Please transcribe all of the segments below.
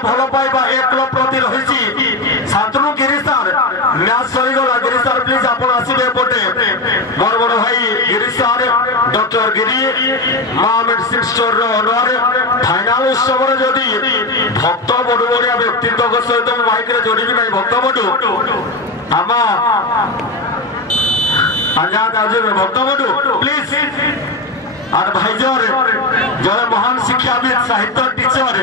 भल पाइबा ए क्लब प्रति रही शांतनु गिरी सर मैच सरीगला गिरी सर प्लीज आप आसबे एपटे मोर बड़ भाई गिरी सर डॉक्टर गिरी मां मेडिसिन स्टोर ओनर फाइनाल उत्सव जदि भक्त बड़ बढ़िया व्यक्तित्व सहित माइक जोड़ी ना भक्त बटू आम आजाद आज भक्त बटू प्लीज एडवाइजर जड़े महान शिक्षाविद साहित्य टीचर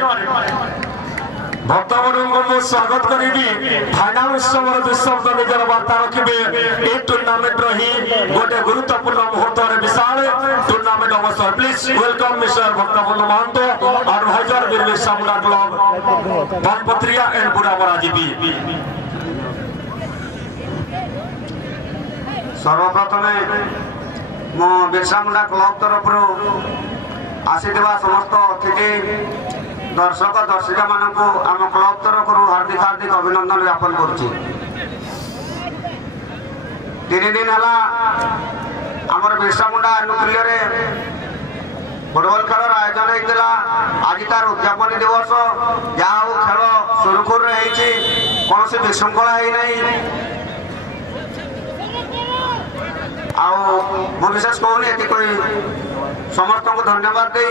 भक्त बड़ू को स्वागत करी फाइनाल उत्सव दुशब्द निजर वार्ता रखिए ये टूर्नामेंट रही गोटे गुरुत्वपूर्ण मुहूर्त विशाल टूर्नामेंट अवसर please welcome Mr Bhaktabandhu Mahanto adviser Birsa Munda club Panpatriya and Budhabara GB सर्वप्रथम मो बिरसा मुंडा क्लब तरफ आसीथिबा समस्त अतिथि दर्शक दर्शिका मानक आम क्लब तरफ हार्दिक हार्दिक अभिनंदन ज्ञापन करुच्ची 3 दिन है आमर बिरसा मुंडा अनुकूल्य फुटबल खेल आयोजन होता आज तार उद्यापन दिवस जहाँ खेल सुरुखुर कौन विशृंखला विशेष कहूनी ये समस्त को धन्यवाद दे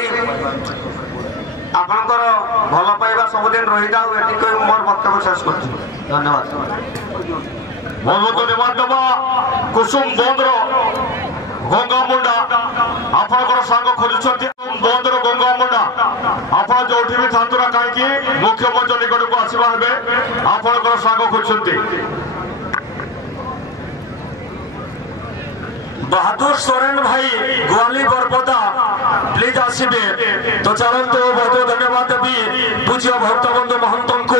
आपणकर भल पाइबा सबुदिन रही था मोर वक्तव्य शेष कर धन्यवाद बहुत बहुत धन्यवाद दबा कुसुम बंद्र गंगा मुंडा आपणकर सांग खोजुंट बंद्र गंगा मुंडा आप जो भी था कहीं मुख्य मंच निकट को आसवा हे आपणकर सांग खोजुंट बहादुर सोरेन भाई ग्वाली बरपदा प्लीज आसबे तो चलते बहुत धन्यवाद देवी पूज्य भक्तबंधु महंत को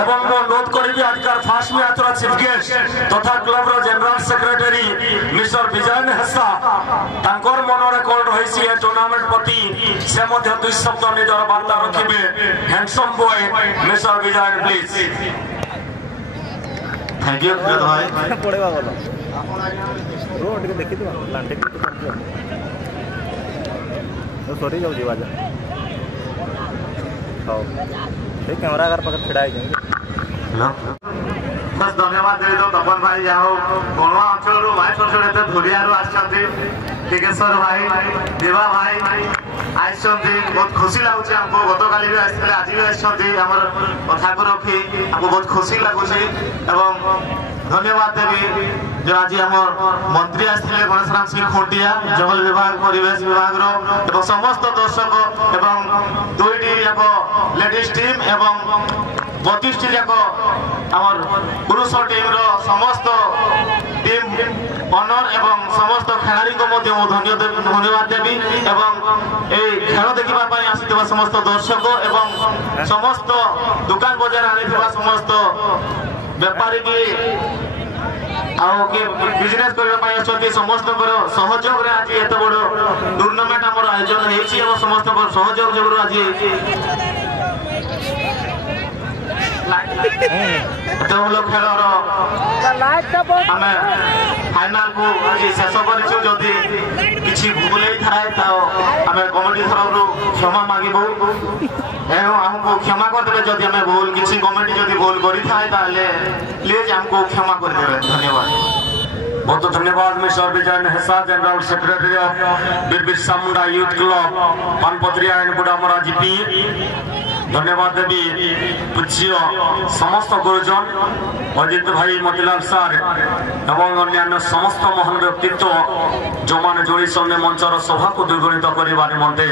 एवं अनुरोध करी आजकल फास्ट मैच चीफ गेस्ट तथा club general secretary mister Vijay हेसा मनरे कौन रही टूर्नामेंट प्रति से दुई शब्द निजर वार्ता रखिए handsome boy mister Vijay please thank you भाई रोड के देखी लांटे तो सरी जाऊ बाजा हाँ कैमरा अगर पकड़ छिड़ा बस धन्यवाद दे दो तपन भाई जाओ गणवा अंचल भाई छोट छोट धुलिया टिकेश्वर भाई देवा भाई आई बहुत खुशी लगुच आमको गत काली भी आसते आज भी आमर कथा को रखी आमको बहुत खुशी लगुच धन्यवाद देवी जो आज आम मंत्री आसते गणेश राम सिंह खुंटिया जंगल विभाग परिवेश विभाग समस्त दर्शक एवं 2टी जाक लेडीज टीम एवं 32टी जाक आमर पुरुष टीम समस्त टीम ऑनर एवं समस्त खेलाड़ी को धन्यवाद देवी एवं खेल देखा आसी समस्त दर्शक एवं समस्त दुकान बजार आनी समस्त व्यापारी की बिजनेस करने समस्त सहयोग आज एत बड़ टूर्नामेंट आम आयोजन हो समस्त सहयोग जो आज खेल फाइनाल को आज शेष करी किसी भूल थाए आम कमिटी तरफ क्षमा मागबू आमको क्षमा करदे जदि आम भूल किसी कमिटी जदि भूल करी थाए प्लीज आमको क्षमा करदे धन्यवाद बहुत धन्यवाद Mr Vijay Hesa general secretary of Birsa Munda youth club Panpatriya and Budhamara GP धन्यवाद देवी पूज्य समस्त गुरुजन अजित भाई मोतीलाल सार एवं अन्य समस्त महान व्यक्तित्व जो मैंने जोड़ी सन्ने मंचर सभा को द्विगुणित करने निमंते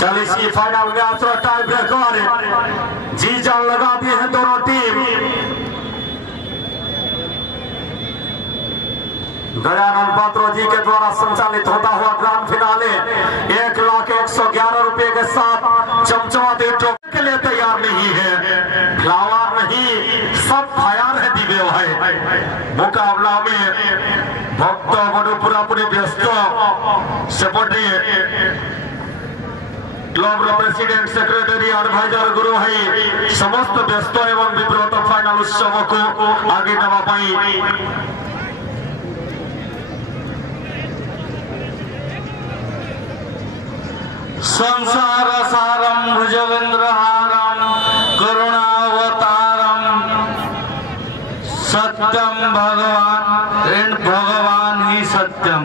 40 फाइनल मैच और टाई ब्रेकर जी जान लगा दिए हैं दोनों टीम। गजानन पात्रो जी के द्वारा संचालित होता हुआ ग्रांड फिनाले 1,111 रुपए के साथ चमचमाते ट्रॉफी के लिए तैयार नहीं है, फ्लावर नहीं, सब फायर है दिव्य भाई। मुकाबला में भक्त बड़ो पूरापूरी व्यस्त सेपटे क्लब प्रेसिडेंट सेक्रेटरी एडवाइजर गुरु भाई समस्त व्यस्त एवं विब्रत फाइनल उत्सव को आगे नवाई संसार सारम भुजगेंद्रहारम करुणावतारम सत्यम भगवान ही सत्यम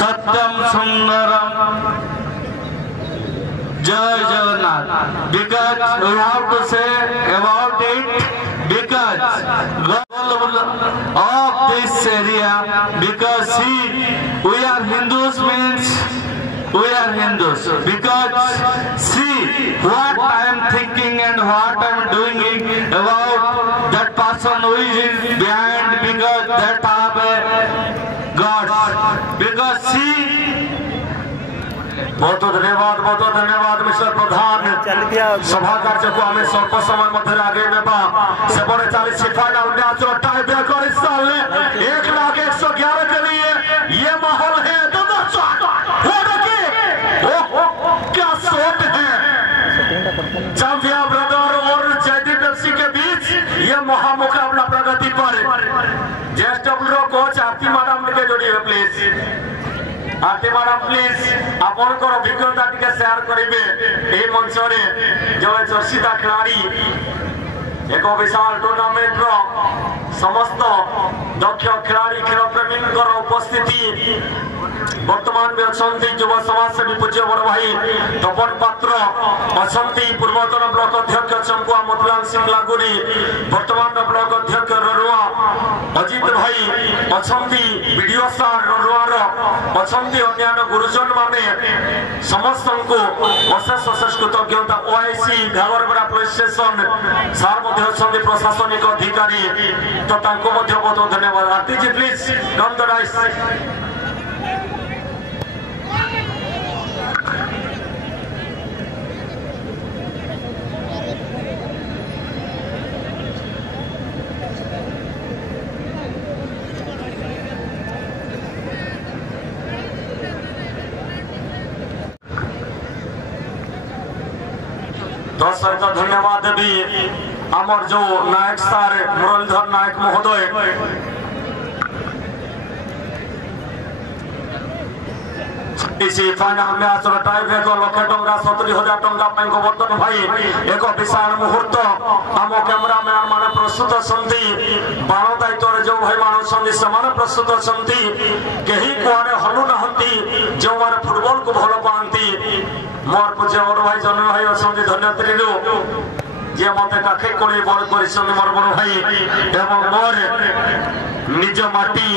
सत्यम सुंदरम। जय Jagannath. Because we have to say about it because of this area, because see we are Hindus means we are Hindus, because see what I am thinking and what I am doing about that person who is behind, because that have a God, because see बहुत धन्यवाद mister प्रधान। सभा कार्य को हमें स्वल्प समय मध्य आगे में सेपटे 40 फाइनल मैच और टाई ब्रेकर इस साल 1,111 के लिए ये माहौल है। क्या शॉट है जाम्बिया ब्रदर और जयदीप एफसी के बीच ये महामुकाबला प्रगति पर। ज्येष्ठ कोच आरती मैडम के जोड़िए प्लीज। आरती मैडम प्लीज आपनकर अभिज्ञता टिके शेयर करिवे एही मंच रे जने चर्चित खिलाड़ी एक विशाल टूर्नामेंट रो समस्त दक्ष खिलाड़ी खेल प्रेमी उपस्थिति वर्तमान में अच्छा युवा समाज सेवी पूज्य बड़ भाई तपन पात्र अच्छा पूर्वतन ब्लॉक अध्यक्ष चंपुआ मोतीलाल सिंह लागुरी वर्तमान ब्लॉक अध्यक्ष ररुआ अजित भाई अच्छा वीडियो सार ररुआर अच्छा अन्य गुरुजन माने समस्त को अशेष अशेष कृतज्ञता। ओआईसी घागरबेड़ा पुलिस स्टेशन सार प्रशासनिक अधिकारी तो बहुत धन्यवाद। आरती जी प्लीज कम द राइस। तो सहित धन्यवाद देवी आमर जो नायक सार मुरलीधर नायक महोदय इसी फाइनल मैच टाई ब्रेकर 1,70,000 टंका गोवर्धन भाई एक विशाल मुहूर्त आम कैमेरामैन माने प्रस्तुत सी बाण दायित्व जो भाई मान से प्रस्तुत सी कहीं कुआड़े हलु ना जो मैंने फुटबॉल को भल पाती मोर पूज्य बड़ भाई जन्म भाई अच्छा धन्यवाद जी मत काखे कोड़ी बड़ कर मोर बड़ भाई एवं मोर निज माटी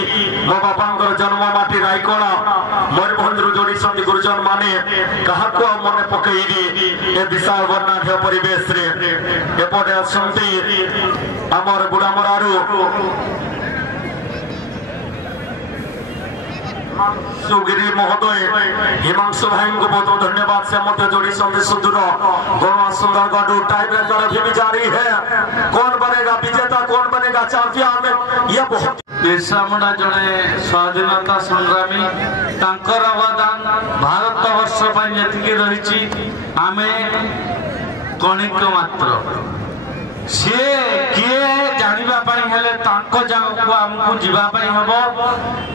मो बापा जन्म माटी रायकड़ा मयूरभंज जोड़ी गुरुजन माने क्या मन पकईबी ए विशाल वर्णाढ़ परिवेश एपटे अच्छा आमर गुड़ामरारू सुगिरी महोदय हिमांशु भाई को बहुत धन्यवाद से मत जोड़ी सुदूर गोवा सुंदरगढ़ टाई ब्रेकर अभी भी जारी है। कौन बनेगा विजेता, कौन बनेगा चैंपियन, ये बहुत बिरसा मुंडा जड़े स्वाधीनता संग्रामी तांकर अवदान भारत वर्ष जी रही आमे कणिक मात्र सी किए जाना जगह को आमको जावाई हम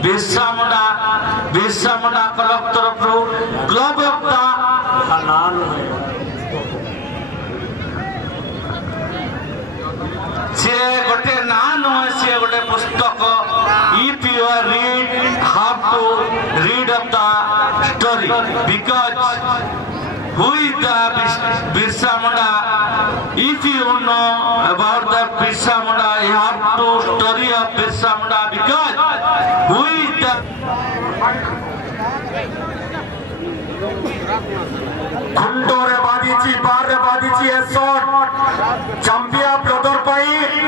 बिरसा मुंडा क्लब तरफ क्लब ऑफ द सी गोटे ना नुहे सी गोटे पुस्तक if you are read how to read of the story because who is the Birsa Munda? If you know about the Birsa Munda, you have to story of Birsa Munda because who is the Kundor बाजी ए shot champion brother पाई